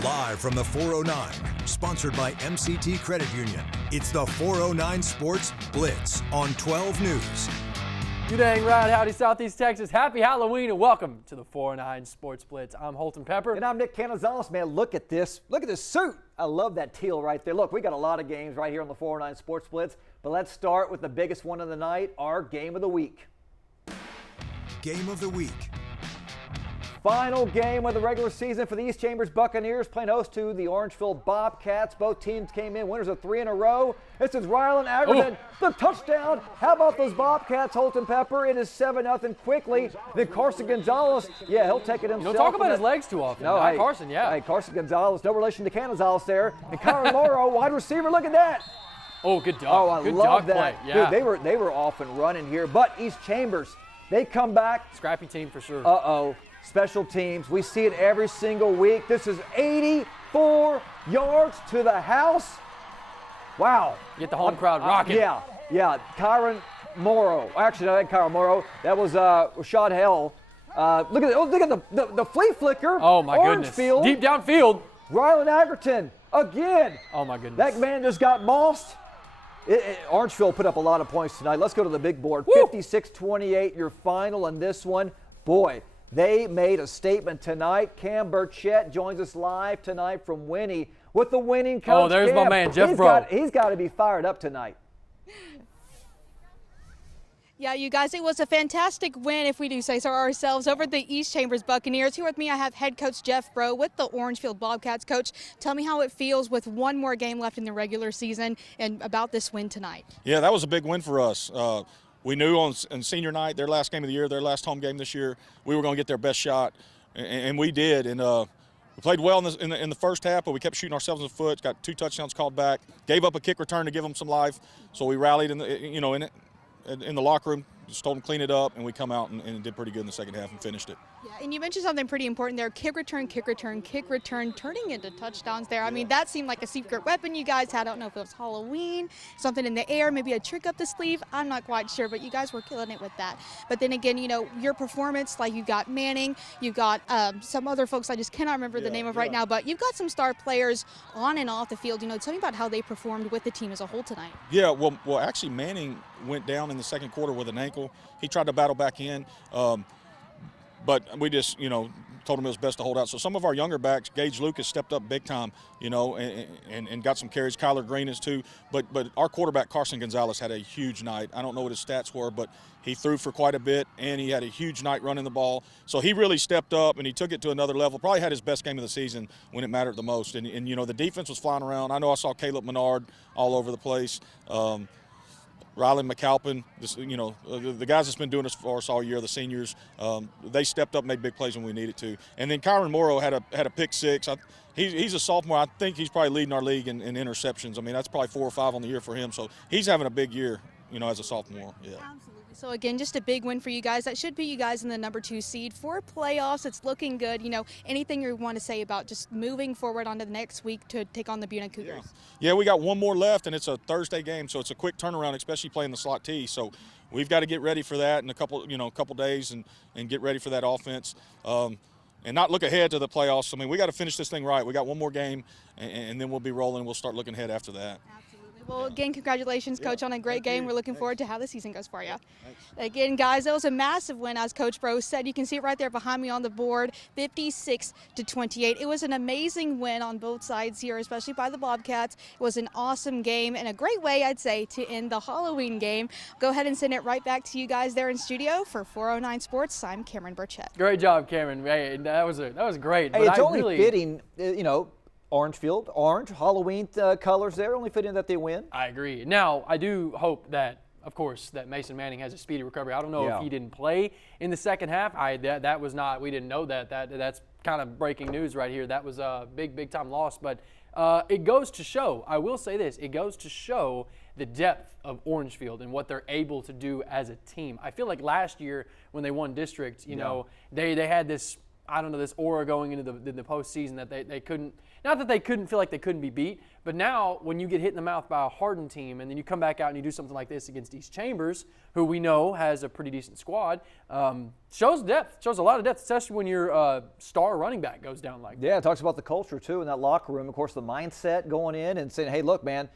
Live from the 409, sponsored by MCT Credit Union, it's the 409 Sports Blitz on 12 News. You dang right. Howdy, Southeast Texas. Happy Halloween and welcome to the 409 Sports Blitz. I'm Holton Pepper. And I'm Nick Canizales. Man, look at this. Look at this suit. I love that teal right there. Look, we got a lot of games right here on the 409 Sports Blitz, but let's start with the biggest one of the night, our game of the week. Game of the week. Final game of the regular season for the East Chambers Buccaneers, playing host to the Orangefield Bobcats. Both teams came in winners of 3 in a row. This is Rylan Agerton, the touchdown. How about those Bobcats, Holton Pepper? It is 7-0 quickly. Then Carson Gonzalez, yeah, he'll take it himself. You don't talk about his legs too often. No, hey, Carson, yeah. Hey, Carson Gonzalez, no relation to Canizales there. And Kyron Morrow, wide receiver, look at that. Oh, good dog. Oh, I good love dog that. Play. Yeah. Dude, they were off and running here. But East Chambers, they come back. Scrappy team for sure. Uh-oh. Special teams. We see it every single week. This is 84 yards to the house. Wow. Get the home crowd rocking. Yeah. Kyron Morrow. Actually, not Kyron Morrow. That was Rashad Hell. Look at the flea flicker. Oh, my goodness. Orangefield. Deep downfield. Rylan Agerton again. Oh, my goodness. That man just got mossed. Orangefield put up a lot of points tonight. Let's go to the big board. 56-28, your final in this one. Boy, they made a statement tonight. Cam Burchett joins us live tonight from Winnie with the winning coach. Oh, there's my man, Jeff Bro. He's got to be fired up tonight. Yeah, you guys, it was a fantastic win, if we do say so ourselves, over the East Chambers Buccaneers. Here with me, I have head coach Jeff Bro with the Orangefield Bobcats. Coach, tell me how it feels with one more game left in the regular season and about this win tonight. Yeah, that was a big win for us. We knew on senior night, their last game of the year, their last home game this year, we were going to get their best shot, and we did. And we played well in the first half, but we kept shooting ourselves in the foot. Got 2 touchdowns called back. Gave up a kick return to give them some life. So we rallied in the locker room. Just told them clean it up, and we come out and did pretty good in the second half and finished it. Yeah, and you mentioned something pretty important there, kick return, turning into touchdowns there. I mean, that seemed like a secret weapon you guys had. I don't know if it was Halloween, something in the air, maybe a trick up the sleeve. I'm not quite sure, but you guys were killing it with that. But then again, your performance, like you've got Manning, you've got some other folks I just cannot remember the name of right now, but you've got some star players on and off the field. Tell me about how they performed with the team as a whole tonight. Yeah, well, actually Manning went down in the second quarter with an ankle. He tried to battle back in. But we just, told him it was best to hold out. So some of our younger backs, Gage Lucas stepped up big time, and got some carries. Kyler Green is too. But our quarterback, Carson Gonzalez, had a huge night. I don't know what his stats were, but he threw for quite a bit, and he had a huge night running the ball. So he really stepped up, and he took it to another level. Probably had his best game of the season when it mattered the most. And the defense was flying around. I know I saw Caleb Menard all over the place. Riley McAlpin, the guys that's been doing this for us all year, the seniors, they stepped up, made big plays when we needed to. And then Kyron Morrow had a pick six. He's a sophomore. I think he's probably leading our league in interceptions. I mean, that's probably 4 or 5 on the year for him. So he's having a big year, as a sophomore. Yeah. Absolutely. So again, just a big win for you guys. That should be you guys in the number 2 seed for playoffs. It's looking good. Anything you want to say about just moving forward onto the next week to take on the Beaumont Cougars? Yeah, we got one more left, and it's a Thursday game, so it's a quick turnaround, especially playing the slot T. So we've got to get ready for that in a couple days and get ready for that offense. And not look ahead to the playoffs. I mean, we got to finish this thing right. We got one more game, and then we'll be rolling. We'll start looking ahead after that. Absolutely. Well, again, congratulations, Coach, on a great game. We're looking forward to how the season goes for you. Again, guys, that was a massive win, as Coach Bro said. You can see it right there behind me on the board, 56-28. It was an amazing win on both sides here, especially by the Bobcats. It was an awesome game and a great way, I'd say, to end the Halloween game. Go ahead and send it right back to you guys there in studio. For 409 Sports, I'm Cameron Burchett. Great job, Cameron. Hey, that was great. Hey, it's only fitting, Orangefield, orange, Halloween colors there, only fitting that they win. I agree. Now, I do hope that, of course, that Mason Manning has a speedy recovery. I don't know if he didn't play in the second half. That was not, we didn't know that. That's kind of breaking news right here. That was a big time loss. But it goes to show, I will say this, it goes to show the depth of Orangefield and what they're able to do as a team. I feel like last year when they won district, they had this I don't know, this aura going into the postseason that they couldn't, not that they couldn't feel like they couldn't be beat, but now when you get hit in the mouth by a hardened team and then you come back out and you do something like this against East Chambers, who we know has a pretty decent squad, shows depth, shows a lot of depth, especially when your star running back goes down like that. Yeah, it talks about the culture too in that locker room. Of course, the mindset going in and saying, hey, look, man,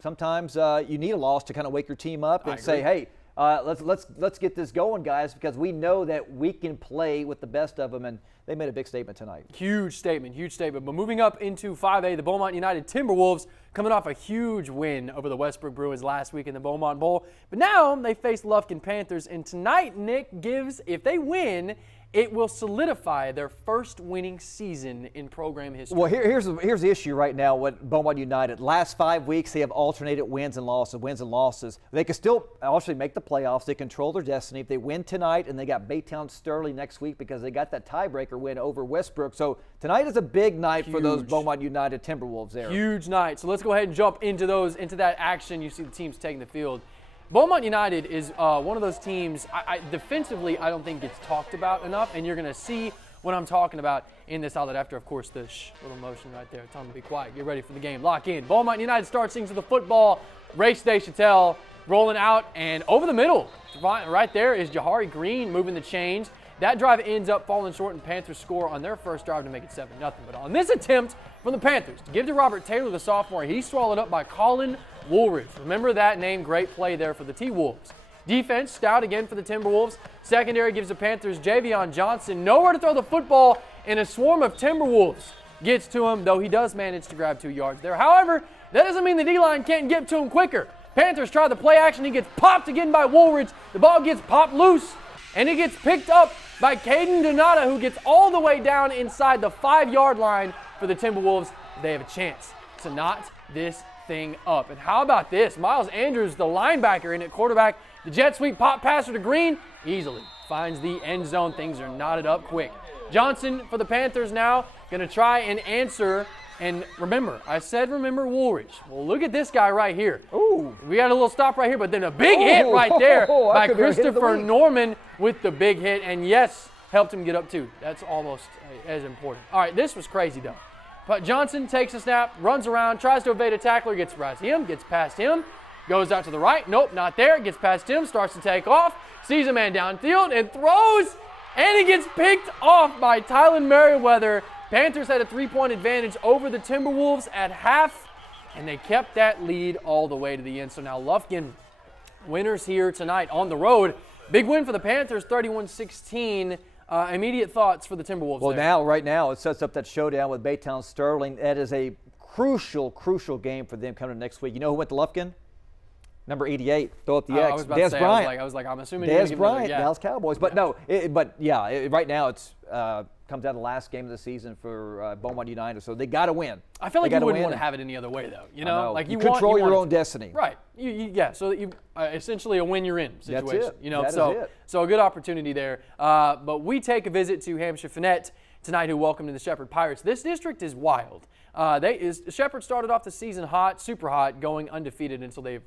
sometimes you need a loss to kind of wake your team up and say, hey, let's get this going, guys, because we know that we can play with the best of them, and they made a big statement tonight. Huge statement. But moving up into 5A, the Beaumont United Timberwolves coming off a huge win over the Westbrook Bruins last week in the Beaumont Bowl. But now they face Lufkin Panthers, and tonight, Nick, if they win, it will solidify their first winning season in program history. Well, here's the issue right now with Beaumont United. Last 5 weeks, they have alternated wins and losses. They can still actually make the playoffs. They control their destiny. If they win tonight, and they got Baytown Sterling next week because they got that tiebreaker win over Westbrook. So tonight is a big night for those Beaumont United Timberwolves there. Huge night. So let's go ahead and jump into that action. You see the teams taking the field. Beaumont United is one of those teams, defensively, I don't think gets talked about enough, and you're going to see what I'm talking about in this outlet after, of course, the little motion right there. Tell them to be quiet. Get ready for the game. Lock in. Beaumont United starts things with the football. Race Deschantel rolling out, and over the middle, right there is Jahari Green moving the chains. That drive ends up falling short, and Panthers score on their first drive to make it 7-0. But on this attempt from the Panthers to give to Robert Taylor, the sophomore, he's swallowed up by Colin Woolridge. Remember that name. Great play there for the T-Wolves. Defense, stout again for the Timberwolves. Secondary gives the Panthers Javion Johnson nowhere to throw the football, and a swarm of Timberwolves gets to him, though he does manage to grab 2 yards there. However, that doesn't mean the D-line can't get to him quicker. Panthers try the play action. He gets popped again by Woolridge. The ball gets popped loose, and it gets picked up by Caden Donata, who gets all the way down inside the 5-yard line for the Timberwolves. They have a chance to knot this thing up. And how about this? Miles Andrews, the linebacker in at quarterback, the jet sweep pop passer to Green, easily finds the end zone. Things are knotted up quick. Johnson for the Panthers now, going to try and answer. And remember, I said remember Woolridge. Well, look at this guy right here. Ooh. We got a little stop right here, but then a big hit right there by Christopher Norman with the big hit. And yes, helped him get up too. That's almost as important. All right, this was crazy though. But Johnson takes a snap, runs around, tries to evade a tackler, gets past him, goes out to the right, nope, not there, gets past him, starts to take off, sees a man downfield and throws, and he gets picked off by Tylen Merriweather. Panthers had a 3-point advantage over the Timberwolves at half, and they kept that lead all the way to the end. So now Lufkin, winners here tonight on the road. Big win for the Panthers, 31-16. Immediate thoughts for the Timberwolves. Well, right now, it sets up that showdown with Baytown Sterling. That is a crucial game for them coming next week. You know who went to Lufkin? Number 88. Throw up the X. Des Bryant. I was like, I'm assuming you're going to give Bryant, Dallas Cowboys. But right now it's comes out of the last game of the season for Beaumont United, so they got to win. I feel like you wouldn't want to have it any other way, though. You know, like you control your own destiny. Right. So you essentially a win you're in situation. That's it. You know, that so is it. So a good opportunity there. But we take a visit to Hampshire-Fannett tonight, who welcome to the Shepherd Pirates. This district is wild. Shepherd started off the season hot, super hot, going undefeated until they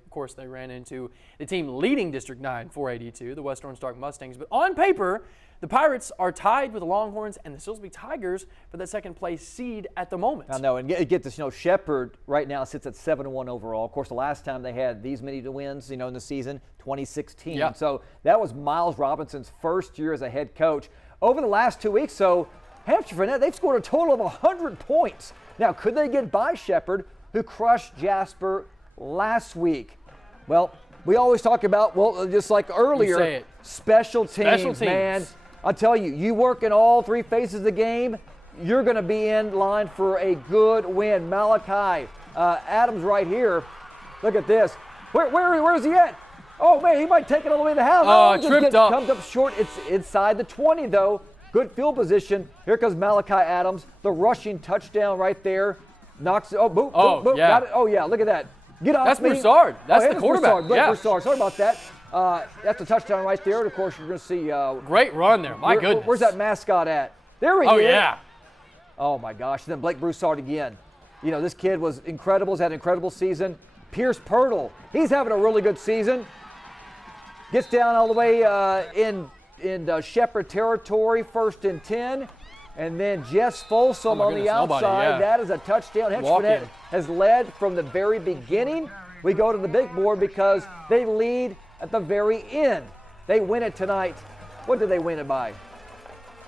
ran into the team leading District 9, 482, the West Orange Dark Mustangs. But on paper, the Pirates are tied with the Longhorns and the Silsbee Tigers for that second place seed at the moment. I know, and get this, Shepherd right now sits at 7-1 overall. Of course, the last time they had these many wins, in the season, 2016. Yeah. So that was Miles Robinson's first year as a head coach. Over the last 2 weeks, Hampshire-Fannett, they've scored a total of 100 points. Now, could they get by Shepherd, who crushed Jasper last week? Well, we always talk about, just like earlier, special teams, man. I'll tell you, you work in all 3 phases of the game, you're going to be in line for a good win. Malachi Adams right here. Look at this. Where is he at? Oh, man, he might take it all the way to the house. Tripped up. Comes up short. It's inside the 20, though. Good field position. Here comes Malachi Adams. The rushing touchdown right there. Knocks it. Oh, boom, boom. Yeah. Got it. Oh, yeah, look at that. Get off That's me. Broussard. That's the quarterback. Broussard. Sorry about that. That's a touchdown right there. And, of course, you're going to see. Great run there. My goodness. Where's that mascot at? There he is. Oh, yeah. Oh, my gosh. And then Blake Broussard again. This kid was incredible. He's had an incredible season. Pierce Pirtle. He's having a really good season. Gets down all the way in Shepherd territory, 1st and 10. And then Jess Folsom on the outside. That is a touchdown. Hampshire-Fannett has led from the very beginning. We go to the big board because they lead at the very end. They win it tonight. What did they win it by?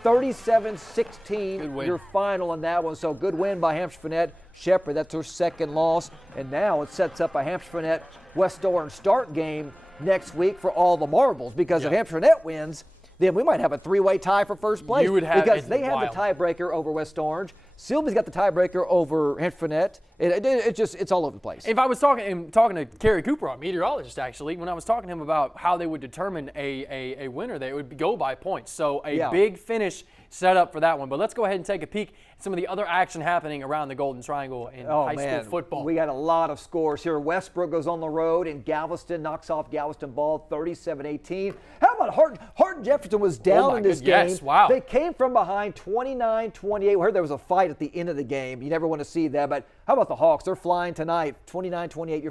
37-16, your final in that one. So good win by Hampshire-Fannett. Shepherd, that's her second loss. And now it sets up a Hampshire-Fannett West Orange start game next week for all the marbles, because if Hampshire-Fannett wins, then we might have a three-way tie for first place. You would have, because they have the tiebreaker over West Orange. Sylvie's got the tiebreaker over Hampshire-Fannett. It's all over the place. If I was talking to Kerry Cooper, a meteorologist actually, when I was talking to him about how they would determine a winner, they would go by points. So a big finish set up for that one. But let's go ahead and take a peek at some of the other action happening around the Golden Triangle in high school football. We got a lot of scores here. Westbrook goes on the road, and Galveston knocks off Galveston Ball 37-18. How about Hart Jefferson was down in this game. Yes, wow. They came from behind 29-28. We heard there was a fight at the end of the game. You never want to see that. But how about the Hawks? They're flying tonight, 29-28.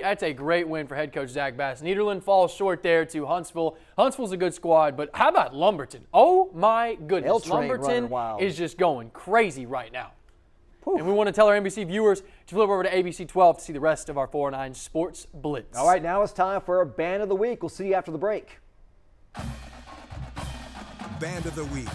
That's a great win for head coach Zach Bass. Nederland falls short there to Huntsville. Huntsville's a good squad, but how about Lumberton? Oh my goodness, Lumberton is just going crazy right now. Whew. And we want to tell our NBC viewers to flip over to ABC 12 to see the rest of our 409 Sports Blitz. All right, now it's time for our Band of the Week. We'll see you after the break. Band of the Week.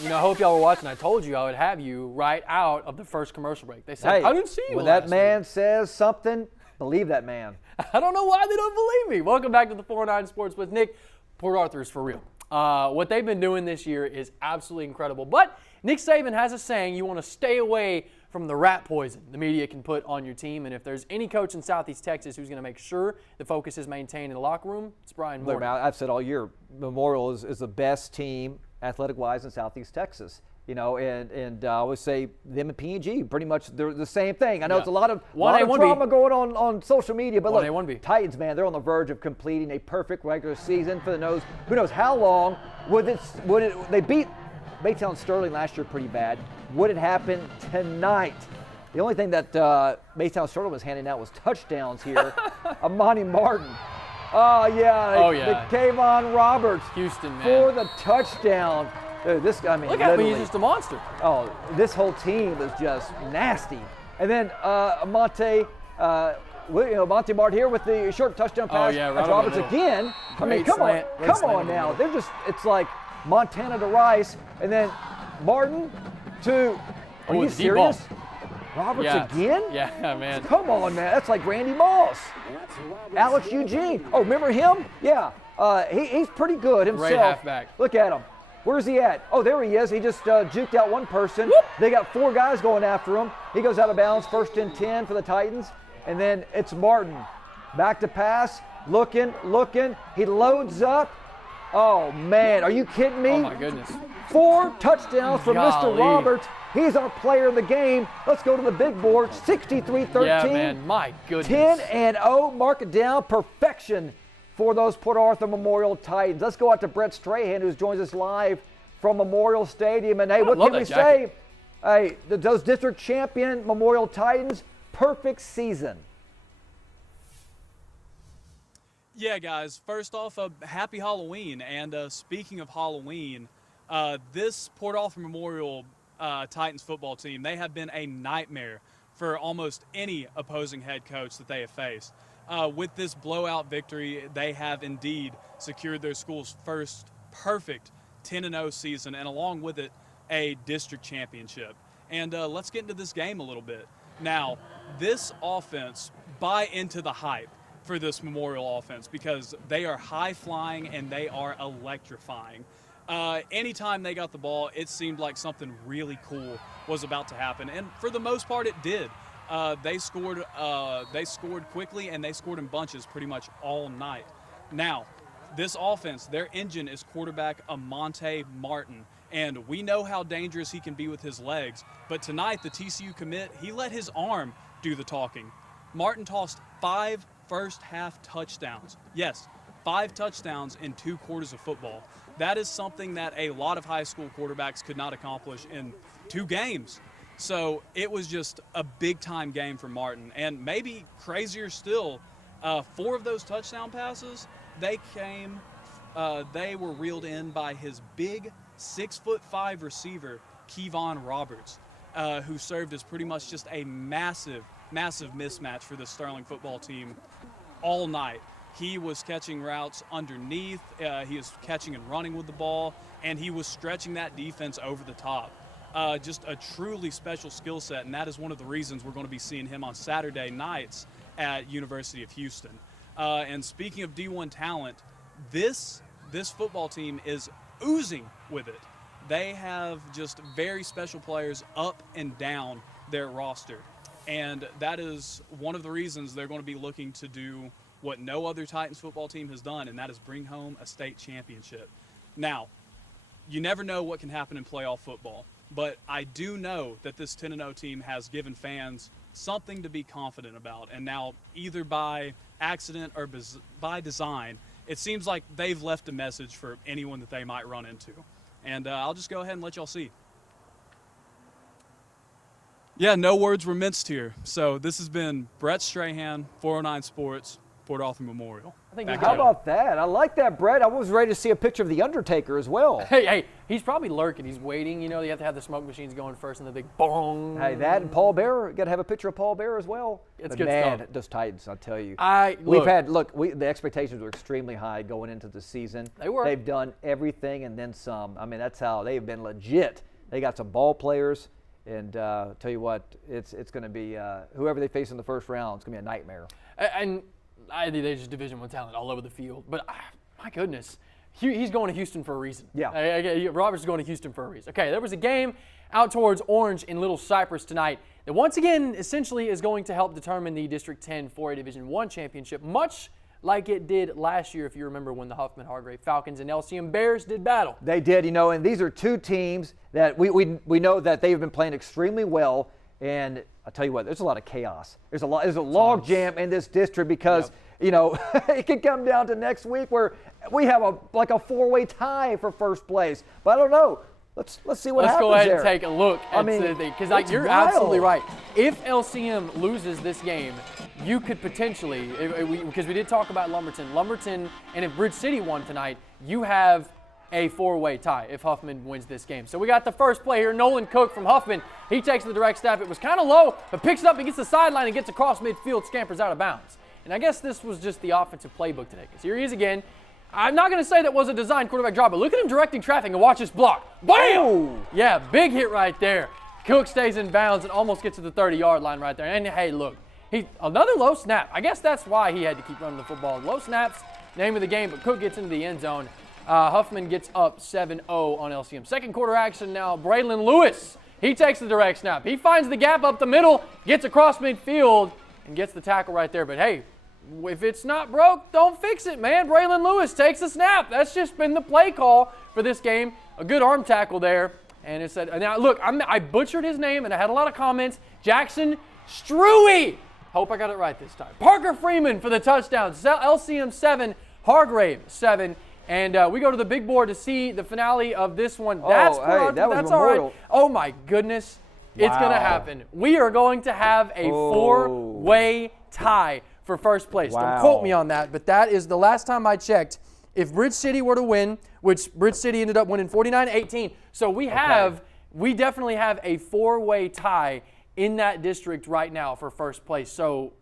You know, I hope y'all were watching. I told you I would have you right out of the first commercial break. They said, hey, I didn't see you when last that man week. says something, believe that man. I don't know why they don't believe me. Welcome back to the 409 Sports with Nick. Port Arthur's for real. What they've been doing this year is absolutely incredible. But Nick Saban has a saying, you want to stay away from the rat poison the media can put on your team. And if there's any coach in Southeast Texas who's going to make sure the focus is maintained in the locker room, it's Brian Moore. Look, I've said all year, Memorial is the best team athletic-wise in Southeast Texas. You know, and I always say them and P&G, pretty much they're the same thing. I know it's a lot of drama going on social media, but look, Titans, man, they're on the verge of completing a perfect regular season for who knows how long. They beat Baytown Sterling last year pretty bad. Would it happen tonight? The only thing that Baytown Sterling was handing out was touchdowns here. Amani Martin. The Kayvon Roberts. Houston, man. For the touchdown. Dude, look at him, he's just a monster. Oh, this whole team is just nasty. And then Monte Martin here with the short touchdown pass. Right Roberts again. Great come on now. They're just, it's like Montana to Rice, and then Martin to, are you serious? Roberts again? Yeah, man. Come on, man. That's like Randy Moss. Alex Eugene. Oh, remember him? Yeah. He's pretty good himself. Great halfback. Look at him. Where's he at? Oh, there he is. He just juked out one person. Whoop. They got 4 guys going after him. He goes out of bounds, 1st and 10 for the Titans. And then it's Martin. Back to pass. Looking. He loads up. Oh, man. Are you kidding me? Oh, my goodness. 4 touchdowns from Golly. Mr. Roberts. He's our player of the game. Let's go to the big board. 63-13. Yeah, man. My goodness. 10-0. Mark it down. Perfection for those Port Arthur Memorial Titans. Let's go out to Brett Strahan, who joins us live from Memorial Stadium. And, hey, what can we say? Hey, those district champion Memorial Titans, perfect season. Yeah, guys, first off, happy Halloween. And speaking of Halloween, this Port Arthur Memorial Titans football team, they have been a nightmare for almost any opposing head coach that they have faced. With this blowout victory, they have indeed secured their school's first perfect 10-0 season, and along with it, a district championship. And let's get into this game a little bit. Now, this offense, buy into the hype for this Memorial offense because they are high-flying and they are electrifying. Anytime they got the ball, it seemed like something really cool was about to happen, and for the most part, it did. They scored quickly, and they scored in bunches pretty much all night. Now, this offense, their engine is quarterback Amonte Martin, and we know how dangerous he can be with his legs. But tonight, the TCU commit, he let his arm do the talking. Martin tossed 5 first-half touchdowns. Yes, 5 touchdowns in 2 quarters of football. That is something that a lot of high school quarterbacks could not accomplish in 2 games. So it was just a big-time game for Martin. And maybe crazier still, 4 of those touchdown passes, they were reeled in by his big 6'5" receiver, Kayvon Roberts, who served as pretty much just a massive mismatch for the Sterling football team all night. He was catching routes underneath, he was catching and running with the ball, and he was stretching that defense over the top. Just a truly special skill set, and that is one of the reasons we're going to be seeing him on Saturday nights at University of Houston. And speaking of D1 talent, this football team is oozing with it. They have just very special players up and down their roster, and that is one of the reasons they're going to be looking to do what no other Titans football team has done, and that is bring home a state championship. Now, you never know what can happen in playoff football. But I do know that this 10-0 team has given fans something to be confident about. And now, either by accident or by design, it seems like they've left a message for anyone that they might run into. And I'll just go ahead and let y'all see. Yeah, no words were minced here. So this has been Brett Strahan, 409 Sports, Port Arthur Memorial. How about that? I like that, Brett. I was ready to see a picture of the Undertaker as well. Hey, he's probably lurking. He's waiting. You know, you have to have the smoke machines going first and the big bong. Hey, that and Paul Bearer. Got to have a picture of Paul Bearer as well. It's but good man, stuff. those Titans, I'll tell you. The expectations were extremely high going into the season. They were. They've done everything and then some. I mean, that's how they've been legit. They got some ball players. And tell you what, it's going to be whoever they face in the first round, it's going to be a nightmare. And they're just Division I talent all over the field. But my goodness, he's going to Houston for a reason. Yeah. Roberts is going to Houston for a reason. Okay, there was a game out towards Orange in Little Cypress tonight that once again essentially is going to help determine the District 10 4A Division I championship, much like it did last year, if you remember, when the Huffman-Hargrave Falcons and LCM Bears did battle. They did, and these are two teams that we know that they've been playing extremely well. And I'll tell you what, there's a lot of chaos. There's a log jam in this district because, it could come down to next week where we have a 4-way tie for first place. But I don't know. Let's see what happens. Let's go ahead there. and take a look at the thing, because you're absolutely right. If LCM loses this game, you could potentially, because we did talk about Lumberton, and if Bridge City won tonight, you have a 4-way tie if Huffman wins this game. So we got the first play here, Nolan Cook from Huffman. He takes the direct snap. It was kind of low, but picks it up and gets the sideline and gets across midfield, scampers out of bounds. And I guess this was just the offensive playbook today, because here he is again. I'm not going to say that was a designed quarterback draw, but look at him directing traffic and watch this block. Bam! Ooh. Yeah, big hit right there. Cook stays in bounds and almost gets to the 30-yard line right there. And hey, look, another low snap. I guess that's why he had to keep running the football. Low snaps, name of the game, but Cook gets into the end zone. Huffman gets up 7-0 on LCM. Second quarter action now, Braylon Lewis. He takes the direct snap. He finds the gap up the middle, gets across midfield, and gets the tackle right there. But hey, if it's not broke, don't fix it, man. Braylon Lewis takes the snap. That's just been the play call for this game. A good arm tackle there. And it said, now look, I butchered his name and I had a lot of comments. Jackson Struey. Hope I got it right this time. Parker Freeman for the touchdown. LCM 7, Hargrave 7. And we go to the big board to see the finale of this one. That's all right. Oh my goodness. Wow. It's going to happen. We are going to have a 4-way tie for first place. Wow. Don't quote me on that, but that is the last time I checked. If Bridge City were to win, which Bridge City ended up winning 49-18, so we definitely have a 4-way tie in that district right now for first place. So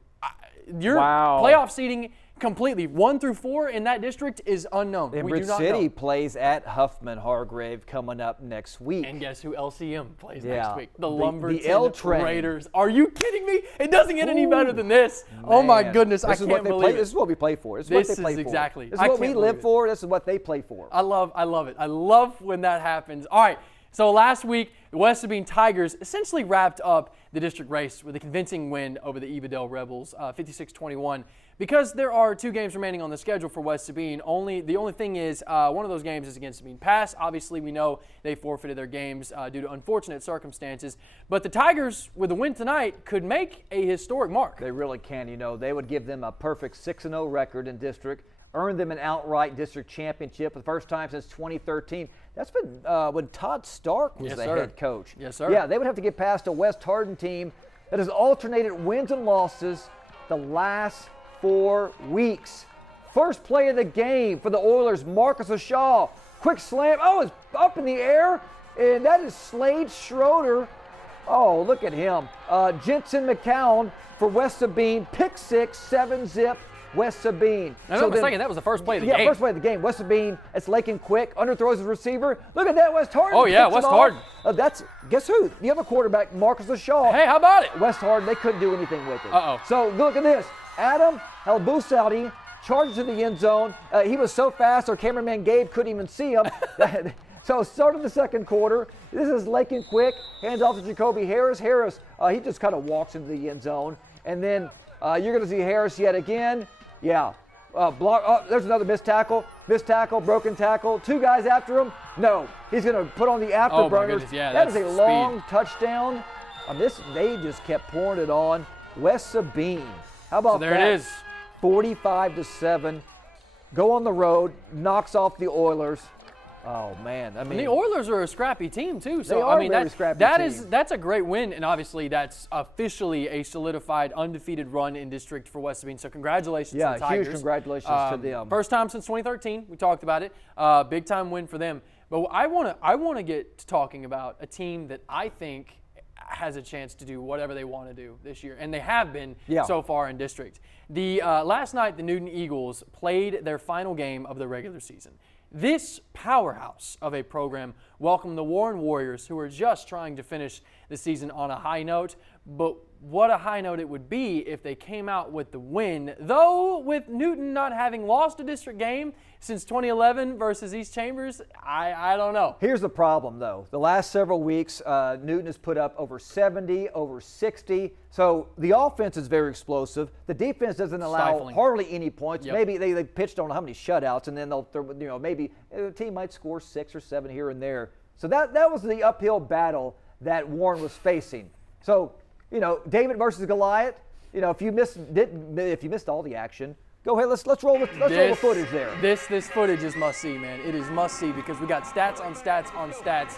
your playoff seeding completely 1 through 4 in that district is unknown. And Bridge City plays at Huffman-Hargrave coming up next week. And guess who LCM plays next week? The Lumberton L-Train Raiders. Are you kidding me? It doesn't get any better than this. Man. Oh my goodness, I can't believe it. This is what we play for. This is exactly. This is what we live for. This is what they play for. I love it. I love when that happens. All right. So last week, the West Sabine Tigers essentially wrapped up the district race with a convincing win over the Evadale Rebels, 56-21. Because there are 2 games remaining on the schedule for West Sabine, the only thing is one of those games is against Sabine Pass. Obviously, we know they forfeited their games due to unfortunate circumstances. But the Tigers, with a win tonight, could make a historic mark. They really can. They would give them a perfect 6-0 record in district, earn them an outright district championship for the first time since 2013. That's been when Todd Stark was the head coach. Yes, sir. Yeah, they would have to get past a West Hardin team that has alternated wins and losses the last 4 weeks. First play of the game for the Oilers, Marcus Shaw. Quick slam. Oh, it's up in the air. And that is Slade Schroeder. Oh, look at him. Jensen McCown for West Sabine. Pick 6, 7-zip. West Sabine. Now, so that was the first play of the game. Yeah, first play of the game. West Sabine, it's Lakin Quick, underthrows his receiver. Look at that, West Hardin. Oh, yeah, West Hardin. Guess who? The other quarterback, Marcus Shaw. Hey, how about it? West Hardin, they couldn't do anything with it. Uh-oh. So look at this. Adam Helbusauti charges to the end zone. He was so fast, our cameraman Gabe couldn't even see him. So start of the second quarter. This is Lakin Quick, hands off to Jacoby Harris. Harris, he just kind of walks into the end zone. And then you're going to see Harris yet again. Yeah. Block. Oh, there's another missed tackle. Missed tackle, broken tackle. 2 guys after him. No. He's going to put on the afterburners. Oh, yeah, that is a long touchdown. They just kept pouring it on. West Sabine. How about that? So there it is. 45-7. Go on the road. Knocks off the Oilers. Oh, man. And the Oilers are a scrappy team, too. So, they are a very scrappy team. That's a great win, and obviously that's officially a solidified, undefeated run in district for West Sabine. So congratulations to the Tigers. Huge congratulations to them. First time since 2013. We talked about it. Big-time win for them. But I want to get to talking about a team that I think has a chance to do whatever they want to do this year, and they have been so far in district. Last night, the Newton Eagles played their final game of the regular season. This powerhouse of a program welcomed the Warren Warriors, who are just trying to finish the season on a high note. But what a high note it would be if they came out with the win. Though, with Newton not having lost a district game since 2011 versus East Chambers, I don't know. Here's the problem, though. The last several weeks, Newton has put up over 70, over 60. So the offense is very explosive. The defense doesn't allow Stifling. Hardly any points. Yep. Maybe they pitched on how many shutouts, and then maybe a team might score 6 or 7 here and there. So that was the uphill battle that Warren was facing. So, David versus Goliath. If you missed all the action, go ahead. Let's roll the footage there. This footage is must see, man. It is must see because we got stats on stats on stats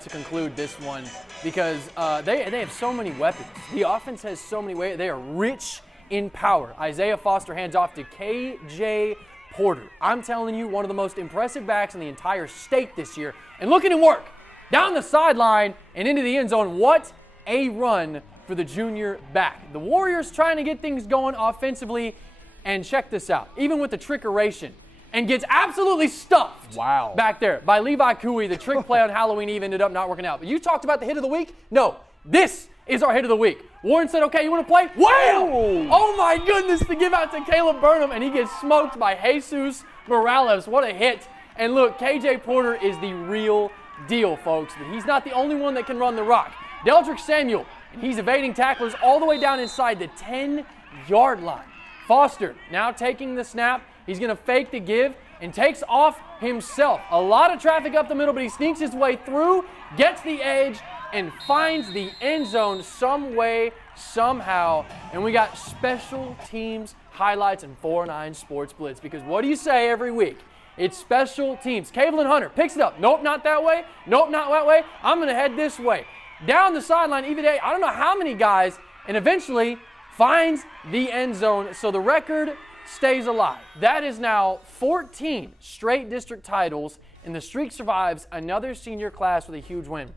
to conclude this one because they have so many weapons. The offense has so many ways. They are rich in power. Isaiah Foster hands off to KJ Porter. I'm telling you, one of the most impressive backs in the entire state this year. And look at him work down the sideline and into the end zone. What a run for the junior back. The Warriors trying to get things going offensively, and check this out. Even with the trickeration, and gets absolutely stuffed back there by Levi Cooey. The trick play on Halloween Eve ended up not working out. But you talked about the hit of the week? No, this is our hit of the week. Warren said, okay, you want to play? Wham! Oh my goodness, to give out to Caleb Burnham, and he gets smoked by Jesus Morales. What a hit. And look, KJ Porter is the real deal, folks. But he's not the only one that can run the rock. Deldrick Samuel, and he's evading tacklers all the way down inside the 10-yard line. Foster now taking the snap. He's going to fake the give and takes off himself. A lot of traffic up the middle, but he sneaks his way through, gets the edge, and finds the end zone some way, somehow. And we got special teams highlights in 409 Sports Blitz because what do you say every week? It's special teams. Cleveland Hunter picks it up. Nope, not that way. Nope, not that way. I'm going to head this way. Down the sideline, even I don't know how many guys, and eventually finds the end zone. So the record stays alive. That is now 14 straight district titles, and the streak survives another senior class with a huge win.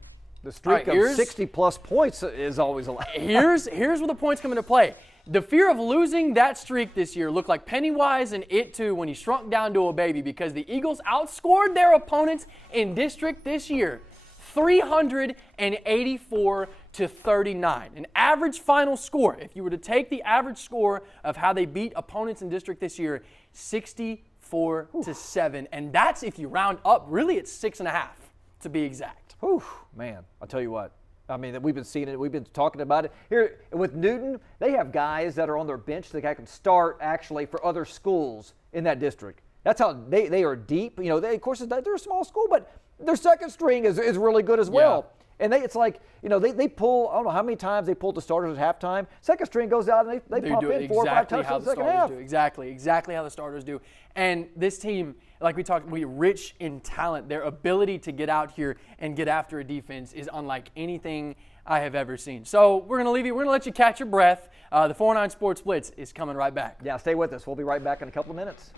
The streak of 60-plus points is always alive. Here's where the points come into play. The fear of losing that streak this year looked like Pennywise and It Too when he shrunk down to a baby because the Eagles outscored their opponents in district this year 384 to 39. An average final score, if you were to take the average score of how they beat opponents in district this year, 64 to 7. And that's if you round up, really it's 6.5 to be exact. Whew, man, I'll tell you what. I mean, we've been seeing it. We've been talking about it. Here with Newton, they have guys that are on their bench that can start actually for other schools in that district. That's how they are deep. Of course, they're a small school, but their second string is really good as well. Yeah. And it's like, they pull, I don't know how many times they pulled the starters at halftime. Second string goes out and they pop in 4 or 5 touchdowns in the second half. Exactly how the starters do. And this team, like we talked, we're rich in talent. Their ability to get out here and get after a defense is unlike anything I have ever seen. So we're going to leave you. We're going to let you catch your breath. The 409 Sports Blitz is coming right back. Yeah, stay with us. We'll be right back in a couple of minutes.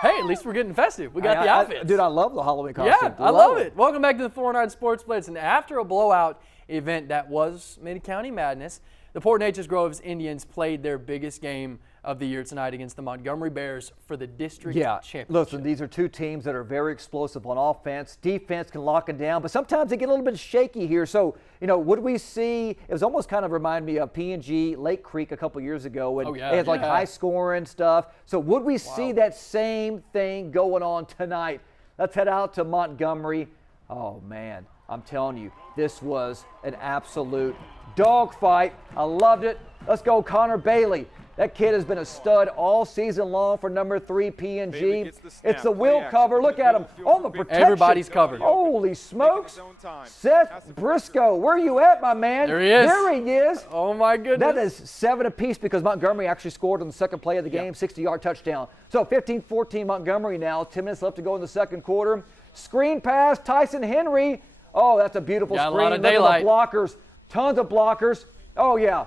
Hey, at least we're getting festive. We got the outfits. Dude, I love the Halloween costume. Yeah, I love it. Welcome back to the 409 Sports Blitz. And after a blowout event that was Mid-County Madness, the Port Neches Groves Indians played their biggest game of the year tonight against the Montgomery Bears for the district championship. Listen, these are two teams that are very explosive on offense. Defense can lock it down, but sometimes they get a little bit shaky here. So, would we see, it was almost kind of remind me of P&G Lake Creek a couple years ago when they had like high scoring stuff. So would we see that same thing going on tonight? Let's head out to Montgomery. Oh, man, I'm telling you, this was an absolute dogfight. I loved it. Let's go, Connor Bailey. That kid has been a stud all season long for number 3 P&G. It's the wheel cover. Look at him. Oh, the protection. Everybody's covered. Holy smokes. Seth Briscoe, where you at, my man? There he is. There he is. Oh, my goodness. That is 7 apiece because Montgomery actually scored on the second play of the game, 60-yard touchdown. So 15-14 Montgomery now. 10 minutes left to go in the second quarter. Screen pass, Tyson Henry. Oh, that's a beautiful screen. A lot of Look daylight. at the blockers. Tons of blockers. Oh, yeah.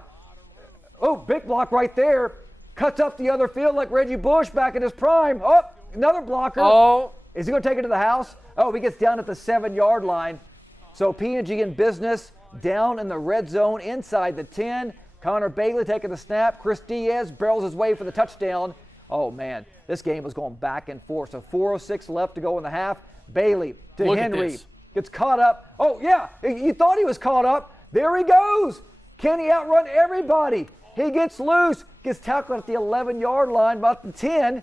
Oh, big block right there. Cuts up the other field like Reggie Bush back in his prime. Oh, another blocker. Oh. Is he going to take it to the house? Oh, he gets down at the 7-yard line. So P&G in business, down in the red zone inside the 10. Connor Bailey taking the snap. Chris Diaz barrels his way for the touchdown. Oh, man, this game was going back and forth. So 4:06 left to go in the half. Bailey to Henry. Gets caught up. Oh, yeah, you thought he was caught up. There he goes. Can he outrun everybody? He gets loose, gets tackled at the 11-yard line, about the 10.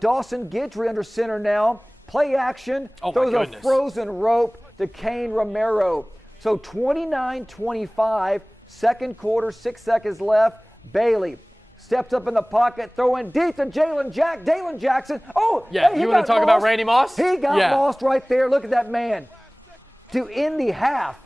Dawson Guidry under center now. Play action. Throws a frozen rope to Kane Romero. So 29-25, second quarter, 6 seconds left. Bailey steps up in the pocket, throwing deep to Dalen Jackson. Oh, yeah, hey, you want to talk about Randy Moss? He got lost right there. Look at that man. To end the half,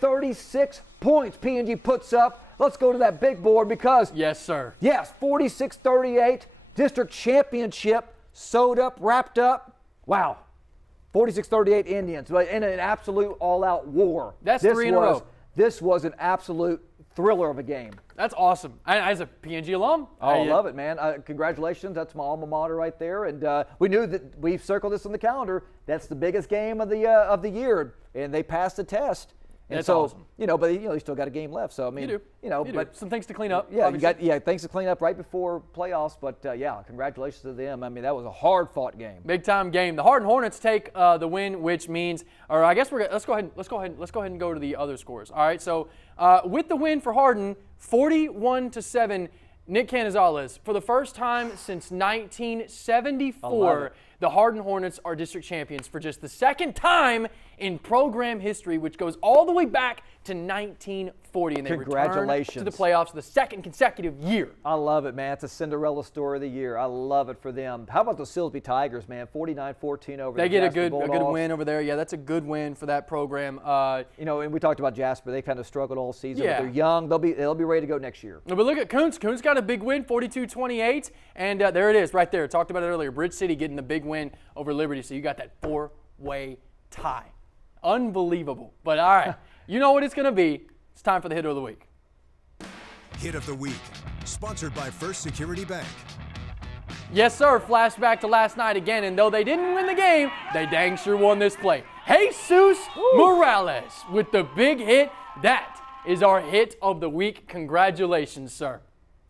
36 points P&G puts up. Let's go to that big board because, yes, sir. Yes, 46-38, district championship, sewed up, wrapped up. Wow, 46-38 Indians, but in an absolute all-out war. That's 3 in a row. This was an absolute thriller of a game. That's awesome. As a P&G alum, I love it, man. Congratulations. That's my alma mater right there. And we knew that we've circled this on the calendar. That's the biggest game of the year, and they passed the test. And that's so, awesome. But you still got a game left. So I mean, you do. but some things to clean up. Yeah, things to clean up right before playoffs. But congratulations to them. I mean, that was a hard-fought game. Big-time game. The Hardin Hornets take the win, which means, or I guess let's go ahead and go to the other scores. All right. So with the win for Hardin, 41-7. Nick Canizales, for the first time since 1974, the Hardin Hornets are district champions for just the second time in program history, which goes all the way back to 1940. And they returned to the playoffs the second consecutive year. I love it, man. It's a Cinderella story of the year. I love it for them. How about the Silsbee Tigers, man? 49-14 over They the get Jasper a good win over there. Yeah, that's a good win for that program. And we talked about Jasper. They kind of struggled all season, but they're young. They'll be ready to go next year. But look at Kuntz. Kuntz got a big win, 42-28, and there it is right there. Talked about it earlier. Bridge City getting the big win over Liberty. So you got that 4-way tie. Unbelievable. But all right, you know what it's going to be. It's time for the Hit of the Week. Hit of the Week, sponsored by First Security Bank. Yes, sir. Flashback to last night again, and though they didn't win the game, they dang sure won this play. Jesus Morales with the big hit. That is our Hit of the Week. Congratulations, sir.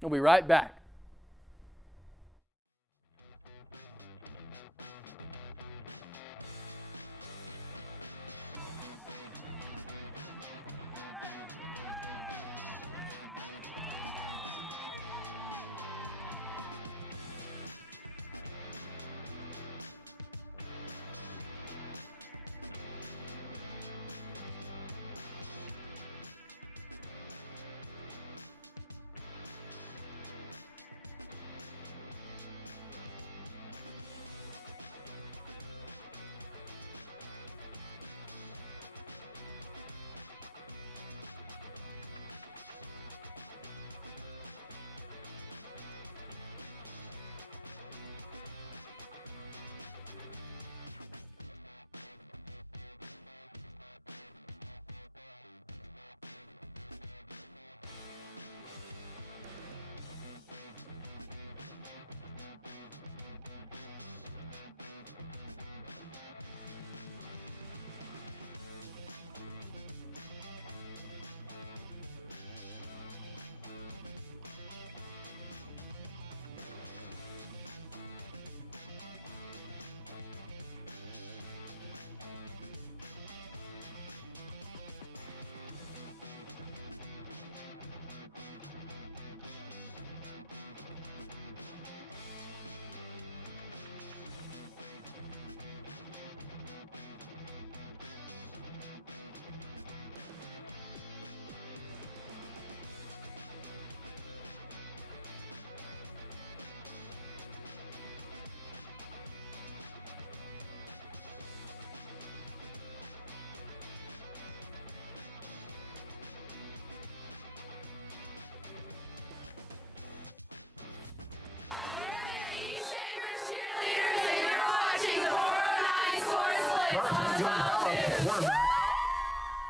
We'll be right back.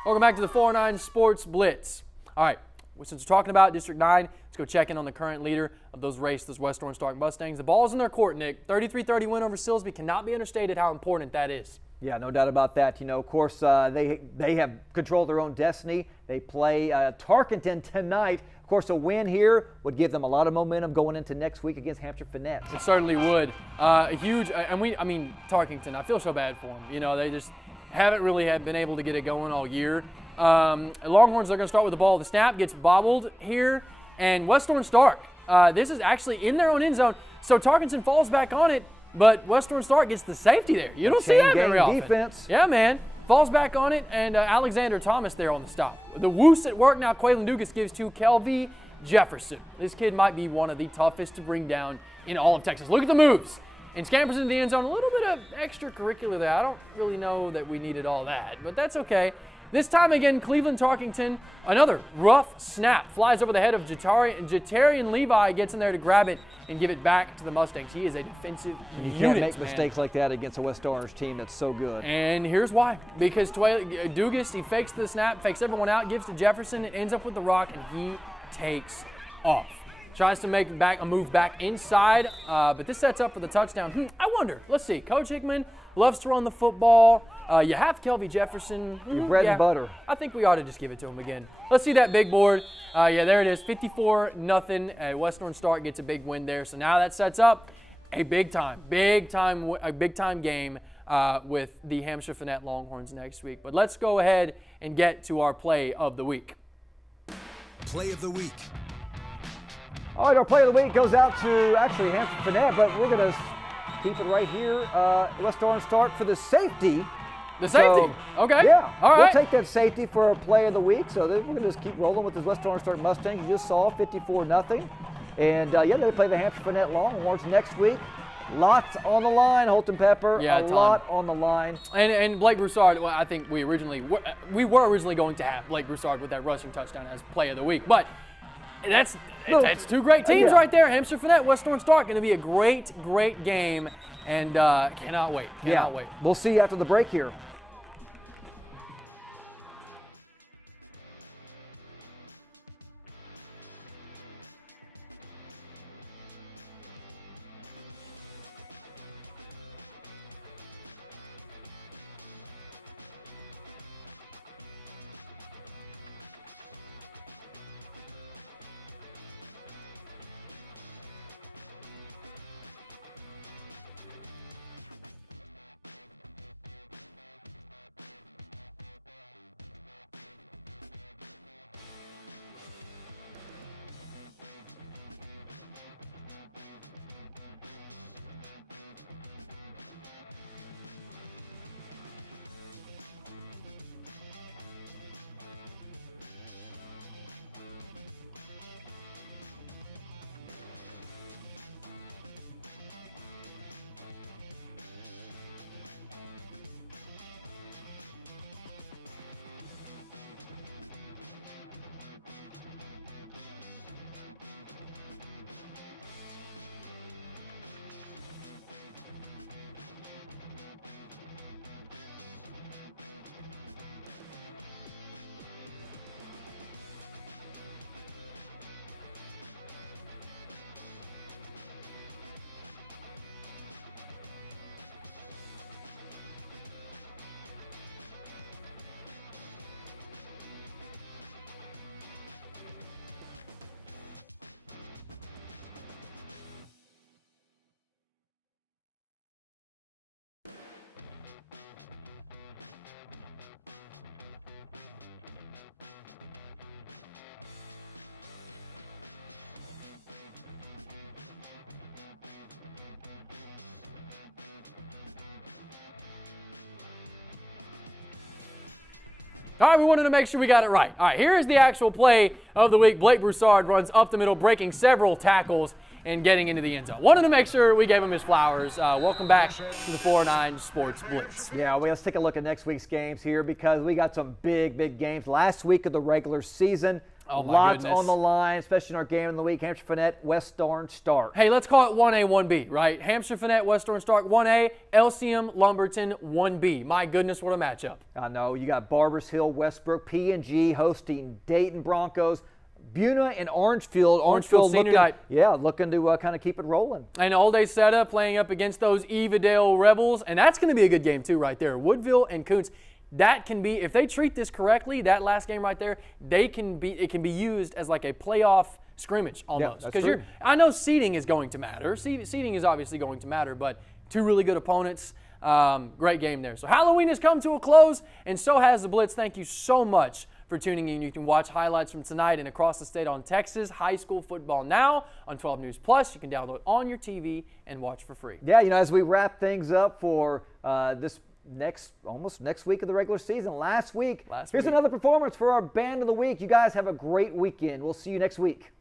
Welcome back to the 409 Sports Blitz. All right, since we're talking about District 9, let's go check in on the current leader of those West Orange Stark Mustangs. The ball's in their court, Nick. 33-30 win over Silsbee. Cannot be understated how important that is. Yeah, no doubt about that. You know, of course, they have controlled their own destiny. They play Tarkenton tonight. Of course, a win here would give them a lot of momentum going into next week against Hampshire-Fannett. It certainly would. A huge, Tarkenton, I feel so bad for them. You know, they just haven't really been able to get it going all year. Longhorns are going to start with the ball. The snap gets bobbled here, and West Orange Stark. This is actually in their own end zone, so Tarkenton falls back on it, but West Orange Stark gets the safety there. You don't see that very often. Defense. Yeah, man. Falls back on it, and Alexander Thomas there on the stop. The Woos at work now. Quaylen Dugas gives to Kelvy Jefferson. This kid might be one of the toughest to bring down in all of Texas. Look at the moves. And scampers into the end zone. A little bit of extracurricular there. I don't really know that we needed all that, but that's okay. This time again, Cleveland Tarkenton, another rough snap. Flies over the head of Jatarian Levi, gets in there to grab it and give it back to the Mustangs. He is a defensive unit. You can't make mistakes like that against a West Orange team that's so good. And here's why. Because Dugas, he fakes the snap, fakes everyone out, gives to Jefferson, it ends up with the rock, and he takes off. Tries to make a move back inside, but this sets up for the touchdown. I wonder. Let's see. Coach Hickman loves to run the football. You have Kelvy Jefferson. Your bread and butter. I think we ought to just give it to him again. Let's see that big board. Yeah, there it is. 54-0. West Orange Stark gets a big win there. So now that sets up a big time game with the Hampshire-Fannett Longhorns next week. But let's go ahead and get to our play of the week. Play of the week. All right, our play of the week goes out to actually Hampshire-Fannett, but we're going to keep it right here. West Orange Stark for the safety. The safety? So, okay. Yeah. All right. We'll take that safety for a play of the week. So we're going to just keep rolling with this West Orange Stark Mustangs. You just saw 54-0. And, they play the Hampshire-Fannett Longhorns next week. Lots on the line, Holton Pepper. Yeah, a lot on the line. And Blake Broussard, well, I think we were originally going to have Blake Broussard with that rushing touchdown as play of the week. But that's two great teams right there. Hampshire-Fannett, West Orange Stark, going to be a great game, and cannot wait. Cannot wait. We'll see you after the break here. All right, we wanted to make sure we got it right. All right, here is the actual play of the week. Blake Broussard runs up the middle, breaking several tackles and getting into the end zone. Wanted to make sure we gave him his flowers. Welcome back to the 409 Sports Blitz. Yeah, well, let's take a look at next week's games here because we got some big games. Last week of the regular season, Oh, my Lots goodness. on the line, especially in our game of the week. Hampshire-Fannett, West Orange, Stark. Hey, let's call it 1A, 1B, right? Hampshire-Fannett, West Orange, Stark, 1A. LCM, Lumberton, 1B. My goodness, what a matchup. I know. You got Barbers Hill, Westbrook, P&G hosting Dayton Broncos. Beaumont and Orangefield. Orangefield senior night. Yeah, looking to kind of keep it rolling. And All Day Setup playing up against those Evadale Rebels. And that's going to be a good game, too, right there. Woodville and Kuntz. That can be, if they treat this correctly, that last game right there, it can be used as like a playoff scrimmage almost. Because I know seeding is going to matter. Seeding is obviously going to matter, but two really good opponents. Great game there. So Halloween has come to a close, and so has the Blitz. Thank you so much for tuning in. You can watch highlights from tonight and across the state on Texas High School Football Now on 12 News Plus. You can download on your TV and watch for free. Yeah, as we wrap things up for this almost next week of the regular season. Last week. Here's another performance for our Band of the Week. You guys have a great weekend. We'll see you next week.